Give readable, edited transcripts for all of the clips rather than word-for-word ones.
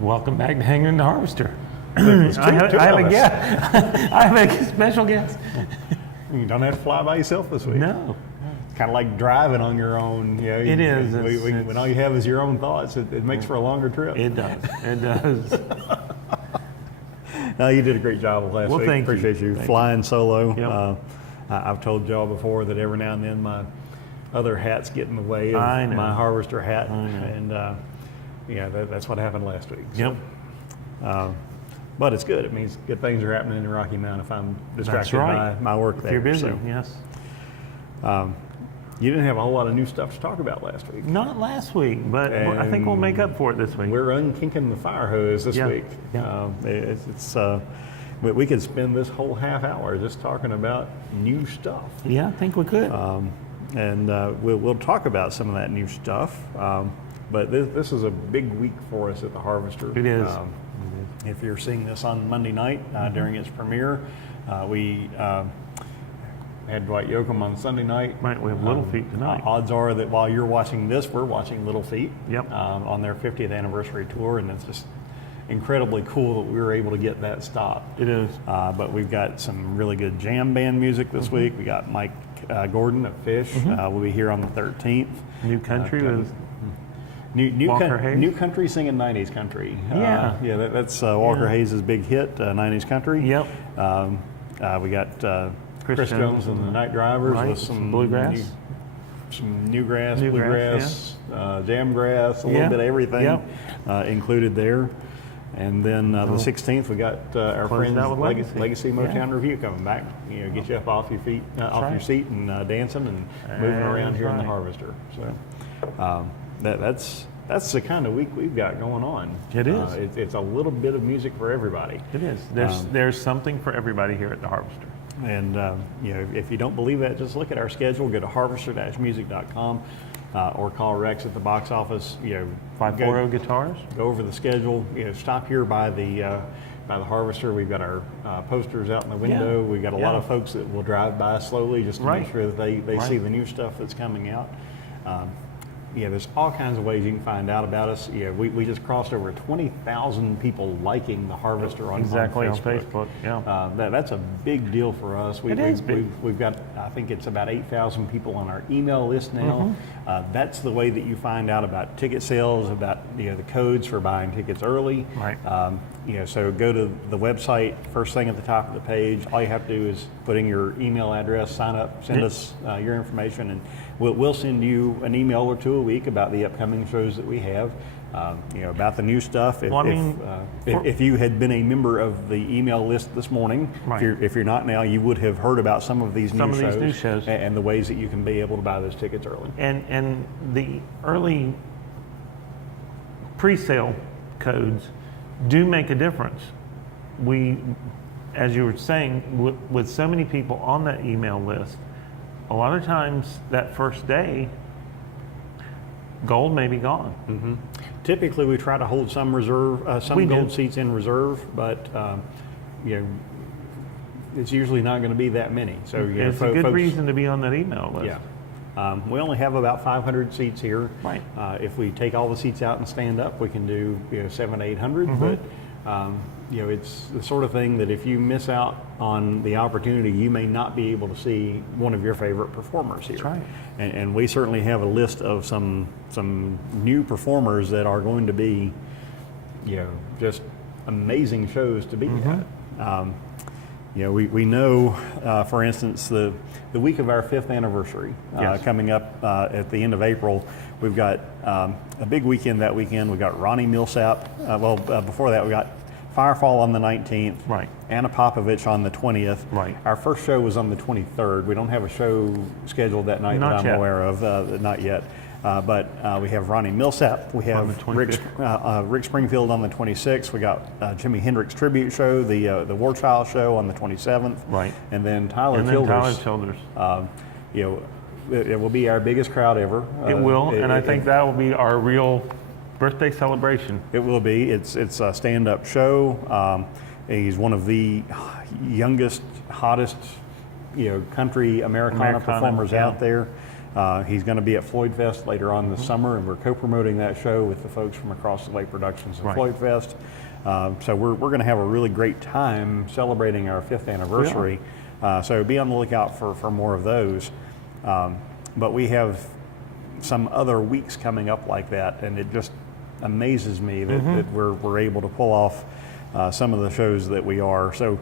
Welcome back to Hangin in the Harvester. I have a guest. I have a special guest. You don't have to fly by yourself this week. No. It's kind of like driving on your own. You know, It is. When all you have is your own thoughts, it makes for a longer trip. It does. It does. No, you did a great job last week. Thank Appreciate you flying solo. Yep. I've told y'all before that every now and then my other hats get in the way of my harvester hat, and that's what happened last week. So, Yep. But it's good. It means good things are happening in the Rocky Mountain if I'm distracted by my work there. If you're busy, So, yes. you didn't have a whole lot of new stuff to talk about last week. Not last week, but I think we'll make up for it this week. We're unkinking the fire hose this week. Yeah. We could spend this whole half hour just talking about new stuff. Yeah, I think we could. We'll talk about some of that new stuff. But this is a big week for us at the Harvester. It is. If you're seeing this on Monday night during its premiere, we had Dwight Yoakam on Sunday night. Right, we have Little Feet tonight. Odds are that while you're watching this, we're watching Little Feet on their 50th anniversary tour, and it's just incredibly cool that we were able to get that stop. It is. But we've got some really good jam band music this week. We got Mike Gordon of Fish. We'll be here on the 13th. New country with Walker Hayes? New country singing 90s country. That's Walker Hayes' big hit, 90s country. Yep. We got Chris Jones and the Night Drivers with some bluegrass. Some newgrass, bluegrass, jamgrass, a little bit of everything included there. And then the 16th, we got our friends Legacy Motown Review coming back. Get you up off your feet, off your seat, and dancing and moving around here in the Harvester. So that's the kind of week we've got going on. It is. It's a little bit of music for everybody. It is. There's something for everybody here at the Harvester. And if you don't believe that, just look at our schedule. Go to harvester-music.com or call Rex at the box office. 540 Guitars. Go over the schedule. Stop here by the Harvester. We've got our posters out in the window. We've got a lot of folks that will drive by slowly just to make sure that they see the new stuff that's coming out. There's all kinds of ways you can find out about us. We just crossed over 20,000 people liking the Harvester on Facebook. Yeah, that's a big deal for us. It is big. We've got, I think it's about 8,000 people on our email list now. That's the way that you find out about ticket sales, about the codes for buying tickets early. Right. So go to the website, first thing at the top of the page. All you have to do is put in your email address, sign up, send us your information, and we'll send you an email or two a week about the upcoming shows that we have, about the new stuff. If you had been a member of the email list this morning, if you're not now, you would have heard about some of these new shows and the ways that you can be able to buy those tickets early. And the early pre-sale codes do make a difference. We, as you were saying, with so many people on that email list, a lot of times that first day, gold may be gone. Typically, we try to hold some reserve, some gold seats in reserve, but it's usually not going to be that many. So it's a good reason to be on that email list. Yeah. We only have about 500 seats here. Right. If we take all the seats out and stand up, we can do 700 to 800. But it's the sort of thing that if you miss out on the opportunity, you may not be able to see one of your favorite performers here. That's right. And we certainly have a list of some new performers that are going to be, just amazing shows to be at. We know, for instance, the week of our 5th anniversary coming up at the end of April, we've got a big weekend that weekend. We've got Ronnie Millsap. Before that, we got Firefall on the 19th. Right. Anna Popovich on the 20th. Right. Our first show was on the 23rd. We don't have a show scheduled that night that I'm aware of, not yet. But we have Ronnie Millsap. We have Rick Springfield on the 26th. We got Jimi Hendrix tribute show, the War Child show on the 27th. Right. And then Tyler Childers. It will be our biggest crowd ever. It will, and I think that will be our real birthday celebration. It will be. It's a stand-up show. He's one of the youngest, hottest, country Americana performers out there. He's going to be at Floyd Fest later on this summer, and we're co-promoting that show with the folks from Across the Lake Productions at Floyd Fest. So we're going to have a really great time celebrating our 5th anniversary. So be on the lookout for more of those. But we have some other weeks coming up like that, and it just amazes me that we're able to pull off some of the shows that we are. So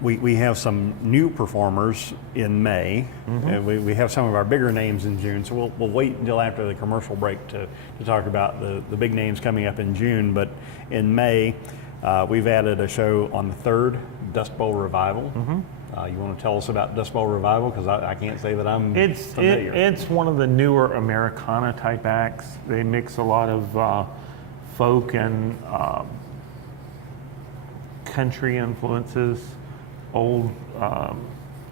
we have some new performers in May, and we have some of our bigger names in June. So we'll wait until after the commercial break to talk about the big names coming up in June. But in May, we've added a show on the 3rd, Dust Bowl Revival. You want to tell us about Dust Bowl Revival? Because I can't say that I'm familiar. It's one of the newer Americana type acts. They mix a lot of folk and country influences, old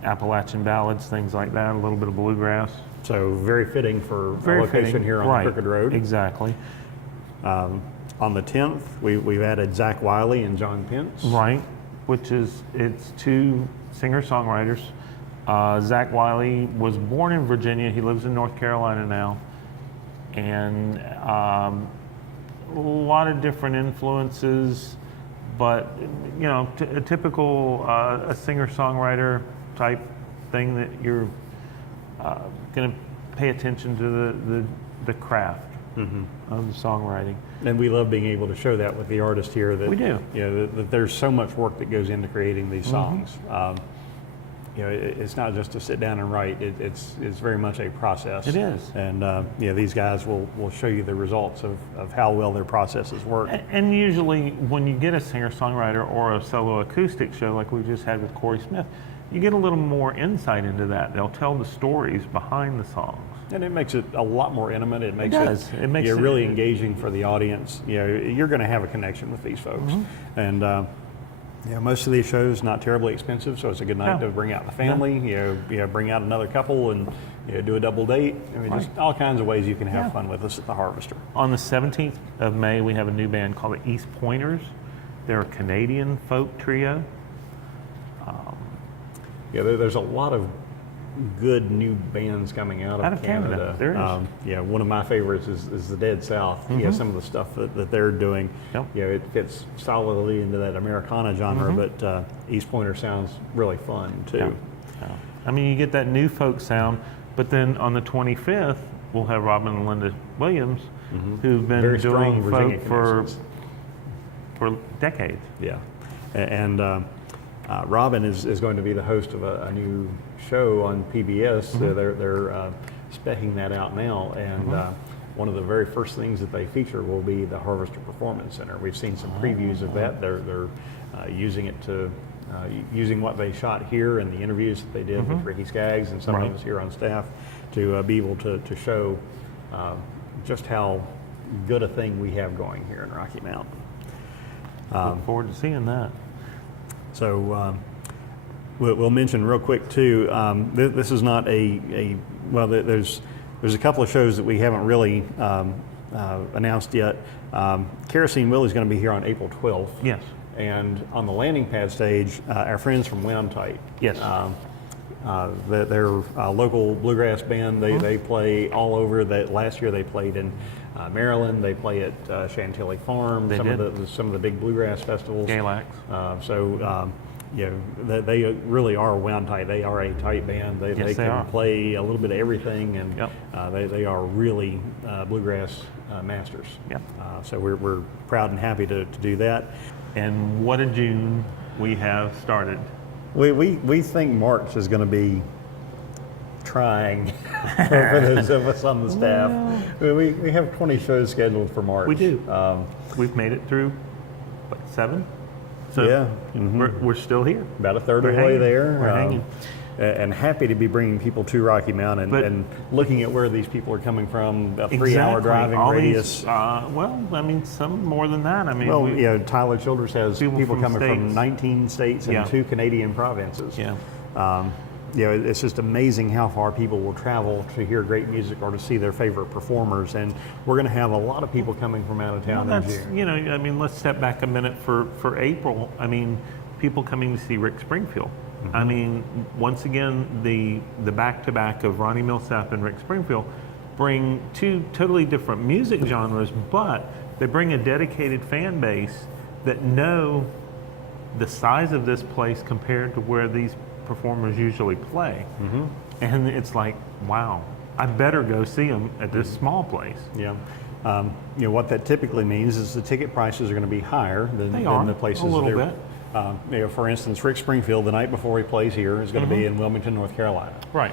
Appalachian ballads, things like that, a little bit of bluegrass. So very fitting for a location here on Crooked Road. Exactly. On the 10th, we've added Zach Wiley and John Pence. Right, it's 2 singer-songwriters. Zach Wiley was born in Virginia. He lives in North Carolina now. And a lot of different influences, but a typical a singer-songwriter type thing that you're going to pay attention to the craft of the songwriting. And we love being able to show that with the artist here. That we do. That there's so much work that goes into creating these songs. It's not just to sit down and write. It's very much a process. It is. And these guys will show you the results of how well their processes work. And usually when you get a singer-songwriter or a solo acoustic show like we just had with Corey Smith, you get a little more insight into that. They'll tell the stories behind the songs. And it makes it a lot more intimate. It makes it really engaging for the audience. You're going to have a connection with these folks. And most of these shows not terribly expensive, so it's a good night to bring out the family. Bring out another couple and do a double date. I mean, just all kinds of ways you can have fun with us at the Harvester. On the 17th of May, we have a new band called the East Pointers. They're a Canadian folk trio. There's a lot of good new bands coming out of Canada. There is. One of my favorites is the Dead South. Some of the stuff that they're doing. It fits solidly into that Americana genre, but East Pointer sounds really fun too. I mean, you get that new folk sound, but then on the 25th, we'll have Robin and Linda Williams, who've been very doing Virginia folk for decades. Yeah, and Robin is going to be the host of a new show on PBS. They're specking that out now, and one of the very first things that they feature will be the Harvester Performance Center. We've seen some previews of that. They're using it to using what they shot here and the interviews that they did with Ricky Skaggs and some of us here on staff to be able to show just how good a thing we have going here in Rocky Mountain. Look forward to seeing that. So we'll mention real quick too. This is not there's a couple of shows that we haven't really announced yet. Kerosene Willie's going to be here on April 12th. Yes. And on the landing pad stage, our friends from When I'm Tight. Yes. They're a local bluegrass band. They play all over. Last year they played in Maryland. They play at Chantilly Farm. Some of the big bluegrass festivals. Galax. They really are wound tight. They are a tight band. They can play a little bit of everything, and they are really bluegrass masters. Yep. So we're proud and happy to do that. And what a June we have started. We think March is going to be trying for those of us on the staff. We have 20 shows scheduled for March. We do. We've made it through, 7? So we're still here. About a third of the way there. We're hanging. And happy to be bringing people to Rocky Mountain and looking at where these people are coming from, a 3-hour driving radius. Some more than that. Tyler Childers has people coming from 19 states and 2 Canadian provinces. It's just amazing how far people will travel to hear great music or to see their favorite performers. And we're going to have a lot of people coming from out of town in June. Let's step back a minute for April. People coming to see Rick Springfield. I mean, once again, the back-to-back of Ronnie Millsap and Rick Springfield bring two totally different music genres, but they bring a dedicated fan base that know the size of this place compared to where these performers usually play. And it's like, wow, I better go see them at this small place. Yeah. What that typically means is the ticket prices are going to be higher than the places. A little bit. For instance, Rick Springfield, the night before he plays here, is going to be in Wilmington, North Carolina. Right.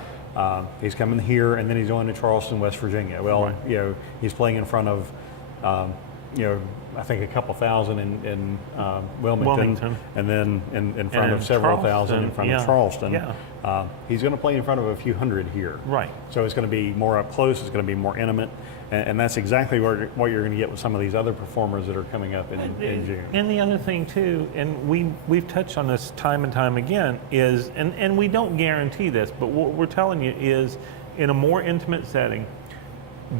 He's coming here, and then he's going to Charleston, West Virginia. Well, he's playing in front of, I think a couple thousand in Wilmington, and then in front of several thousand in front of Charleston. Yeah. He's going to play in front of a few hundred here. Right. So it's going to be more up close. It's going to be more intimate, and that's exactly what you're going to get with some of these other performers that are coming up in June. And the other thing too, and we've touched on this time and time again, is and we don't guarantee this, but what we're telling you is, in a more intimate setting,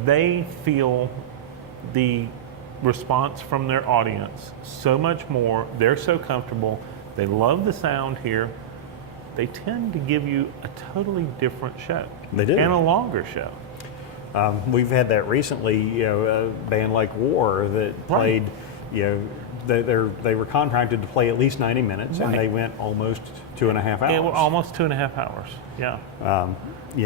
they feel the response from their audience so much more. They're so comfortable. They love the sound here. They tend to give you a totally different show. They do. And a longer show. We've had that recently, a band like War that played, they were contracted to play at least 90 minutes, and they went almost 2.5 hours. It was almost 2.5 hours, yeah.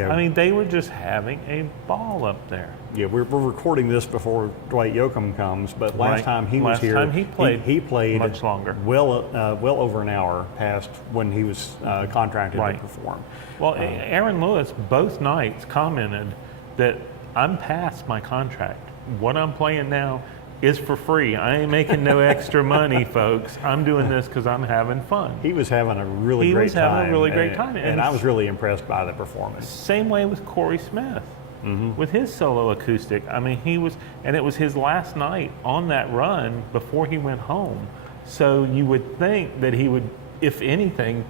I mean, they were just having a ball up there. Yeah, we're recording this before Dwight Yoakam comes, but last time he was here, he played much longer. Well over an hour past when he was contracted to perform. Well, Aaron Lewis both nights commented that I'm past my contract. What I'm playing now is for free. I ain't making no extra money, folks. I'm doing this because I'm having fun. He was having a really great time. And I was really impressed by the performance. Same way with Corey Smith. With his solo acoustic. I mean, it was his last night on that run before he went home. So you would think that he would, if anything,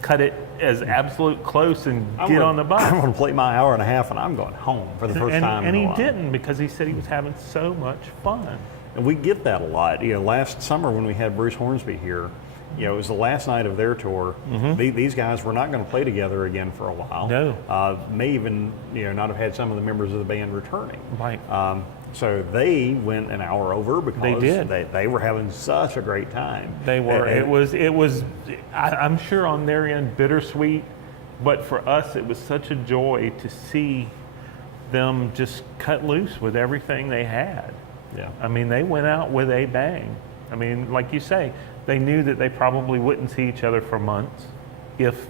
cut it as absolute close and get on the bus. I'm going to play my hour and a half, and I'm going home for the first time. And he didn't, because he said he was having so much fun. And we get that a lot. Last summer when we had Bruce Hornsby here, it was the last night of their tour. These guys were not going to play together again for a while. No. May even not have had some of the members of the band returning. Right. So they went an hour over because they were having such a great time. They were. It was. I'm sure on their end bittersweet, but for us it was such a joy to see them just cut loose with everything they had. Yeah. I mean, they went out with a bang. I mean, like you say, they knew that they probably wouldn't see each other for months, if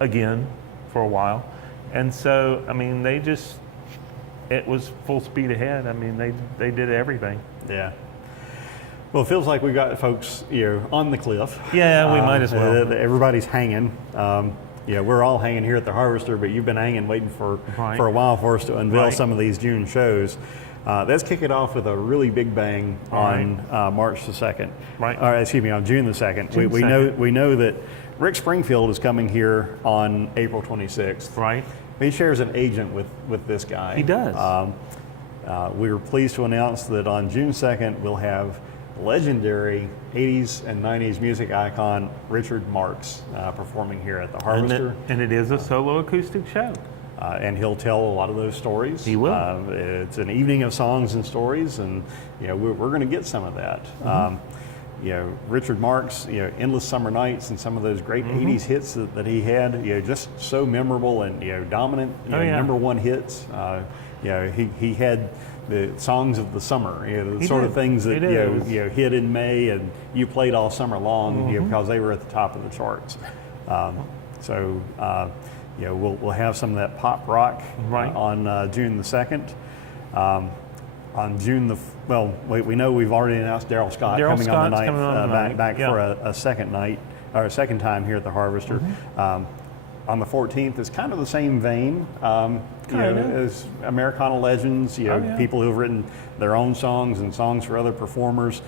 again, for a while. And so, I mean, it was full speed ahead. I mean, they did everything. Yeah. Well, it feels like we got folks, on the cliff. Yeah, we might as well. Everybody's hanging. We're all hanging here at the Harvester, but you've been hanging, waiting for a while for us to unveil some of these June shows. Let's kick it off with a really big bang on March the 2nd. Right. On June the 2nd. We know that Rick Springfield is coming here on April 26th. Right. He shares an agent with this guy. He does. We were pleased to announce that on June 2nd, we'll have legendary 80s and 90s music icon Richard Marx performing here at the Harvester. And it is a solo acoustic show. And he'll tell a lot of those stories. He will. It's an evening of songs and stories, and we're going to get some of that. Richard Marx, Endless Summer Nights, and some of those great 80s hits that he had, just so memorable and dominant, number one hits. He had the songs of the summer, the sort of things that hit in May and you played all summer long, because they were at the top of the charts. We'll have some of that pop rock on June the 2nd. On June we know we've already announced Daryl Scott coming on the 9th, back for a second night, or a second time here at the Harvester. On the 14th, it's kind of the same vein, as Americana legends, people who've written their own songs and songs for other performers.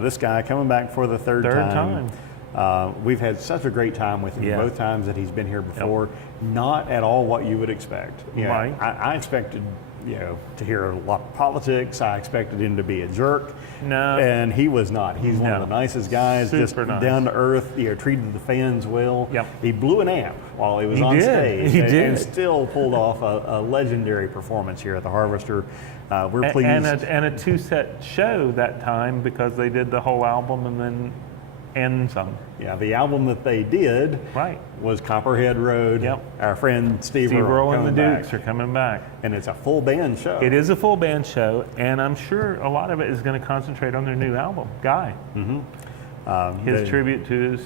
This guy coming back for the third time. We've had such a great time with him both times that he's been here before. Not at all what you would expect. I expected to hear a lot of politics. I expected him to be a jerk. No. And he was not. He's one of No. the nicest guys, just Super nice. down to earth, treated the fans well. Yep. He blew an amp while he was He on did. stage. He and, did. and still pulled off a legendary performance here at the Harvester. We're pleased. And a 2-set show that time because they did the whole album and some. Yeah, the album that they did Right. was Copperhead Road. Yep. Our friend Steve Earle and the coming Dukes back. are coming back. And it's a full band show. It is a full band show, and I'm sure a lot of it is going to concentrate on their new album, Guy. His tribute to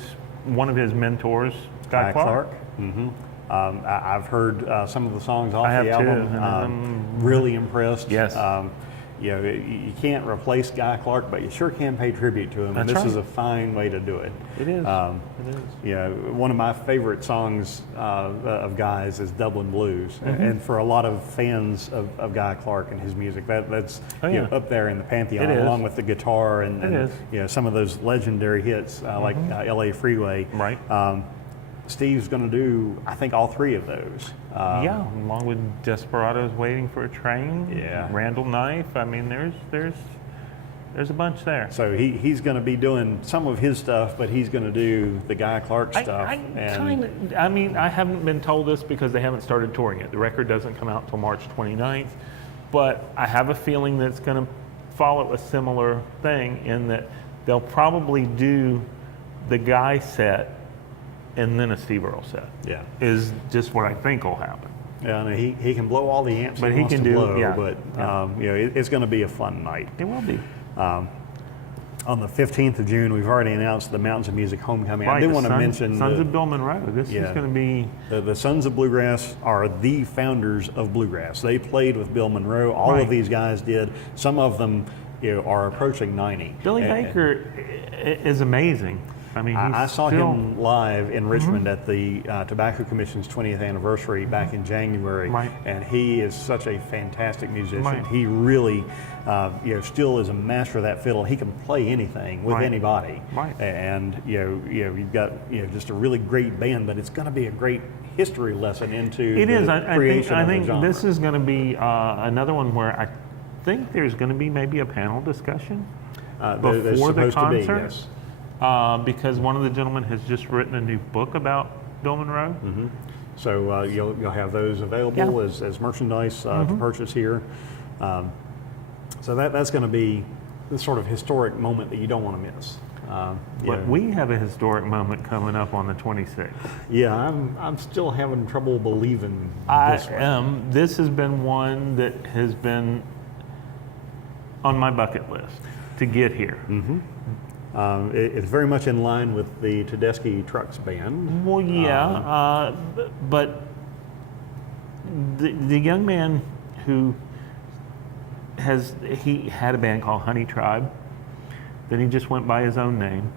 one of his mentors, Guy Clark. I've heard some of the songs off I have the too, album. and Really impressed. Yes. You can't replace Guy Clark, but you sure can pay tribute to him. That's and this right. is a fine way to do it. It is. It is. One of my favorite songs of Guy's is Dublin Blues, and for a lot of fans of Guy Clark and his music, that's up there in the pantheon, It is. along with the guitar and, It is. Some of those legendary hits like L.A. Freeway. Right. Steve's going to do, I think, all three of those. Along with Desperados Waiting for a Train. Yeah. Randall Knife. I mean, there's a bunch there. So he's going to be doing some of his stuff, but he's going to do the Guy Clark stuff. I haven't been told this because they haven't started touring it. The record doesn't come out till March 29th, but I have a feeling that it's going to follow a similar thing in that they'll probably do the Guy set and then a Steve Earle set. Yeah. Is just what I think will happen. Yeah, and he can blow all the amps But he he wants can to do- blow, yeah, but yeah. It's going to be a fun night. It will be. On the 15th of June, we've already announced the Mountains of Music Homecoming. I Right, did the want to mention Sons of Bill Monroe. This is Yeah. going to be the Sons of Bluegrass are the founders of bluegrass. They played with Bill Monroe. All Right. of these guys did. Some of them are approaching 90. Billy And- Baker is amazing. I mean, he's I saw still, him live in Richmond at the Tobacco Commission's 20th anniversary back in January, Right. and he is such a fantastic musician. Right. He really, still is a master of that fiddle. He can play anything with Right. anybody, Right. and you've got just a really great band, but it's going to be a great history lesson into It the is. I creation of the think genre. this is going to be another one where I think there's going to be maybe a panel discussion There's before the supposed to be, concert. yes. Because one of the gentlemen has just written a new book about Bill Monroe. So you'll have those available as merchandise to purchase here. So that's going to be the sort of historic moment that you don't want to miss. But we have a historic moment coming up on the 26th. Yeah, I'm still having trouble believing this one. am. This has been one that has been on my bucket list to get here. It's very much in line with the Tedeschi Trucks band. Well, yeah, but the young man who he had a band called Honey Tribe. Then he just went by his own name.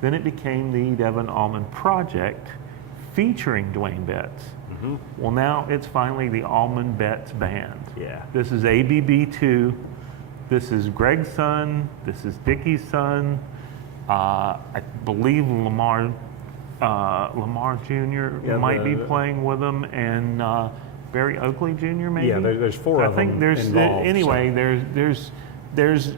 Then it became the Devon Allman Project, featuring Dwayne Betts. Well, now it's finally the Allman Betts Band. Yeah. This is ABB2. This is Greg's son. This is Dickie's son. I believe Lamar Jr. Yeah, might be playing with them, and Barry Oakley Jr. maybe. Yeah, there's four of I think them there's involved, anyway. so. There's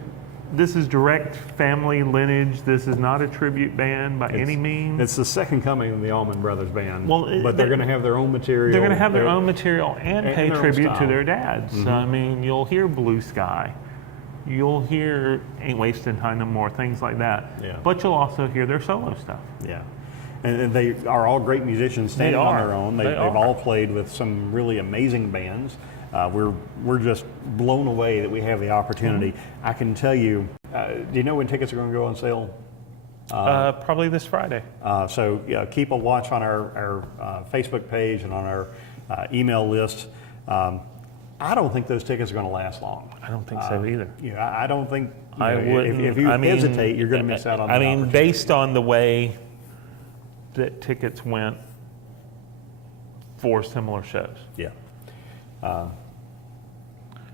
this is direct family lineage. This is not a tribute band by any means. It's the second coming of the Allman Brothers Band. Well, but they're going to have their own material. They're going to have their own material and and pay their own tribute to style. their dads. I mean, you'll hear Blue Sky. You'll hear Ain't Wasting Time No More, things like that. Yeah. But you'll also hear their solo stuff. Yeah. And they are all great musicians standing on their own. They've are. all played with some really amazing bands. We're just blown away that we have the opportunity. I can tell you, do you know when tickets are going to go on sale? Probably this Friday. So keep a watch on our Facebook page and on our email list. I don't think those tickets are going to last long. I don't think so either. I don't think I wouldn't. If you hesitate, you're going to miss out on. I that mean, opportunity. based on the way that tickets went for similar shows. Yeah.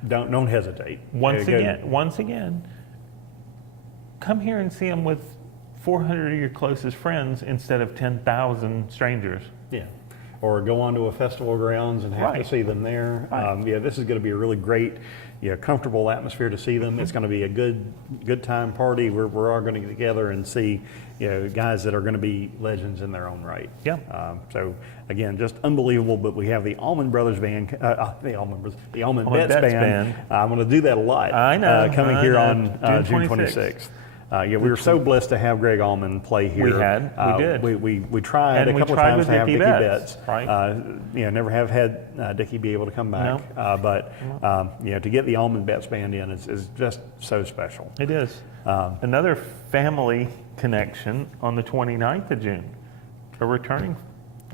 Don't hesitate. Once Go- again, come here and see them with 400 of your closest friends instead of 10,000 strangers. Yeah. or go onto a festival grounds and have to Right. see them there. Right. Yeah, this is going to be a really great, comfortable atmosphere to see them. It's going to be a good time party. We're all going to get together and see, guys that are going to be legends in their own right. Yeah. So again, just unbelievable. But we have the Allman Brothers Band, the Allman Betts Band. I'm going to do that a lot. I know. Coming here on June 26th. 26th. We were so blessed to have Greg Allman play here. We did. We tried And a we couple of tried times with to have Dickie Dickie Betts, Betts. right. Never have had Dickie be able to come back. But to get the Allman Betts Band in is just so special. It is. Another family connection on the 29th of June. A returning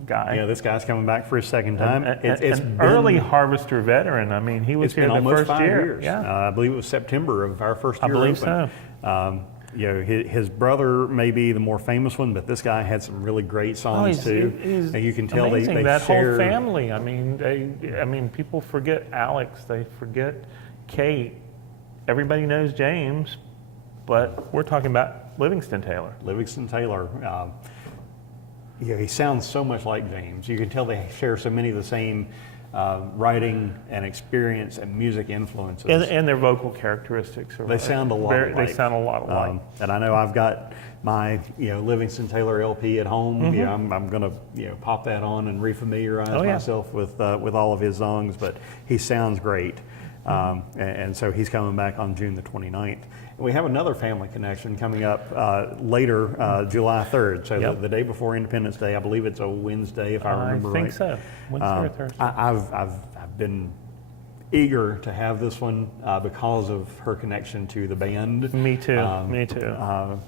guy. This guy's coming back for his second time. It's an been, early Harvester veteran. I mean, he was It's here been the almost first 5 year. years. Yeah. I believe it was September of our first year. I believe open. so. His brother may be the more famous one, but this guy had some really great songs too. He's And you can tell amazing. they that share, whole family. I mean, people forget Alex. They forget Kate. Everybody knows James, but we're talking about Livingston Taylor. Livingston Taylor. He sounds so much like James. You can tell they share so many of the same writing and experience and music influences. And their vocal characteristics are They sound a lot alike. They sound a lot alike. And I know I've got my Livingston Taylor LP at home. I'm going to pop that on and refamiliarize myself with all of his songs. But he sounds great. And so he's coming back on June the 29th. And we have another family connection coming up later, July 3rd. So the day before Independence Day. I believe it's a Wednesday, if I remember right. I think so. Wednesday or Thursday. I've been eager to have this one because of her connection to the band. Me too. Me too.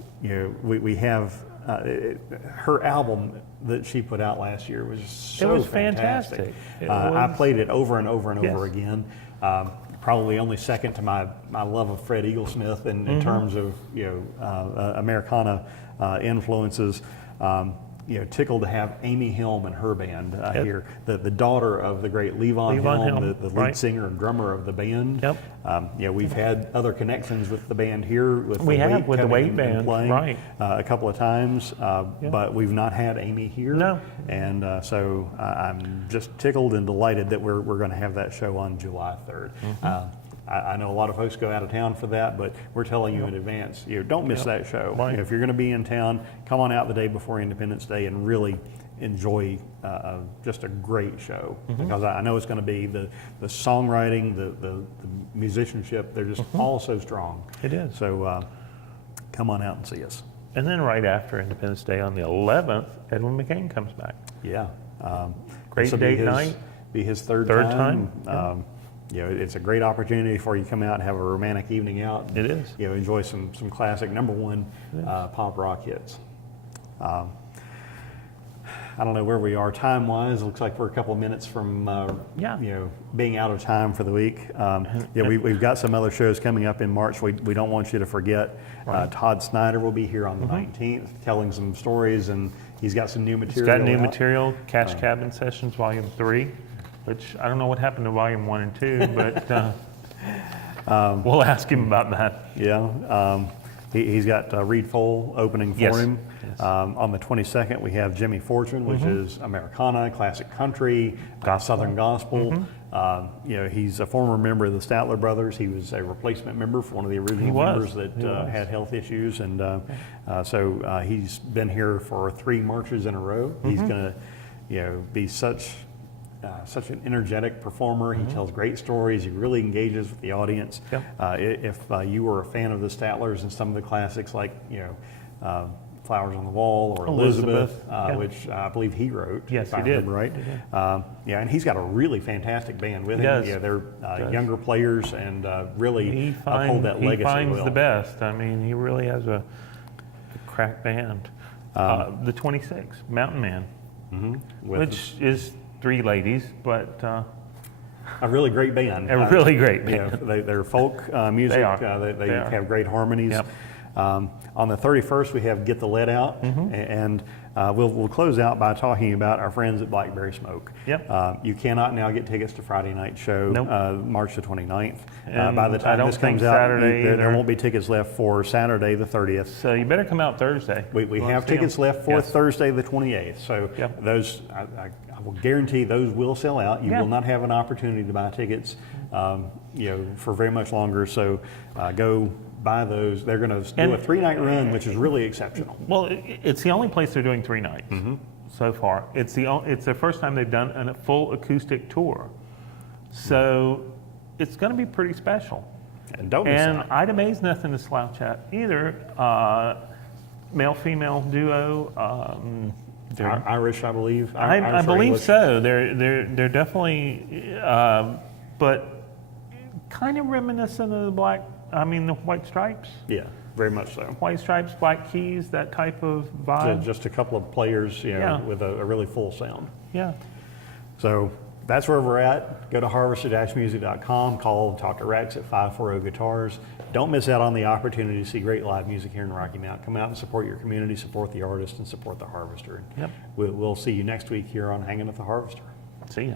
We have her album that she put out last year was so it was fantastic. It I was, played it over and over and over yes. again. Probably only second to my love of Fred Eaglesmith in terms of Americana influences. Tickled to have Amy Helm and her band here, the daughter of the great Levon Helm, the lead singer and drummer of the band. We've had other connections with the band here. With the Wait band, playing, right? A couple of times, but we've not had Amy here. No. And so I'm just tickled and delighted that we're going to have that show on July 3rd. I know a lot of folks go out of town for that, but we're telling you in advance, don't miss that show. Right. If you're going to be in town, come on out the day before Independence Day and really enjoy just a great show. Because I know it's going to be the songwriting, the musicianship, they're just all so strong. It is. So come on out and see us. And then right after Independence Day on the 11th, Edwin McCain comes back. Yeah. Great date night. Be his third time. It's a great opportunity for you to come out and have a romantic evening out. And, it is. Enjoy some classic #1 pop rock hits. I don't know where we are time-wise. It looks like we're a couple of minutes from being out of time for the week. We've got some other shows coming up in March. We don't want you to forget. Right. Todd Snyder will be here on the 19th, telling some stories, and he's got some new material. He's got new material. Cash Cabin Sessions, Volume 3. Which I don't know what happened to Volume 1 and 2, but we'll ask him about that. Yeah, he's got Reed Fole opening for him. Yes. On the 22nd, we have Jimmy Fortune, which is Americana, classic country, Southern gospel. He's a former member of the Statler Brothers. He was a replacement member for one of the original members that had health issues, and so he's been here for 3 marches in a row. He's going to, be such an energetic performer. He tells great stories. He really engages with the audience. If you were a fan of the Statlers and some of the classics like Flowers on the Wall or Elizabeth, which I believe he wrote. Yes, if I he did. remember right. And he's got a really fantastic band with him. Does. They're younger players and really uphold that legacy. He finds well. the best. I mean, he really has a crack band. The 26th, Mountain Man, which is 3 ladies, but a really great band. A really great band. They're folk music. They are. They have great harmonies. On the 31st, we have Get the Lead Out, and we'll close out by talking about our friends at Blackberry Smoke. You cannot now get tickets to Friday night show, March the 29th. By the time this comes out, there won't be tickets left for Saturday the 30th. So you better come out Thursday. We have tickets left for Thursday the 28th. So those, I will guarantee those will sell out. You Yeah. will not have an opportunity to buy tickets, for very much longer. So go buy those. They're going to do a 3-night run, which is really exceptional. Well, it's the only place they're doing 3 nights so far. It's the first time they've done a full acoustic tour, so it's going to be pretty special. And don't miss And out. Item A is nothing to slouch at either. Male-female duo. Irish, I believe. I Irish or believe English. so. They're definitely, but kind of reminiscent of the White Stripes. Yeah, very much so. White Stripes, Black Keys, that type of vibe. Just a couple of players, Yeah. with a really full sound. Yeah. So that's where we're at. Go to harvester-music.com, call and talk to Rex at 540-GUITARS. Don't miss out on the opportunity to see great live music here in Rocky Mount. Come out and support your community, support the artist, and support the Harvester. Yep. We'll see you next week here on Hangin' with the Harvester. See ya.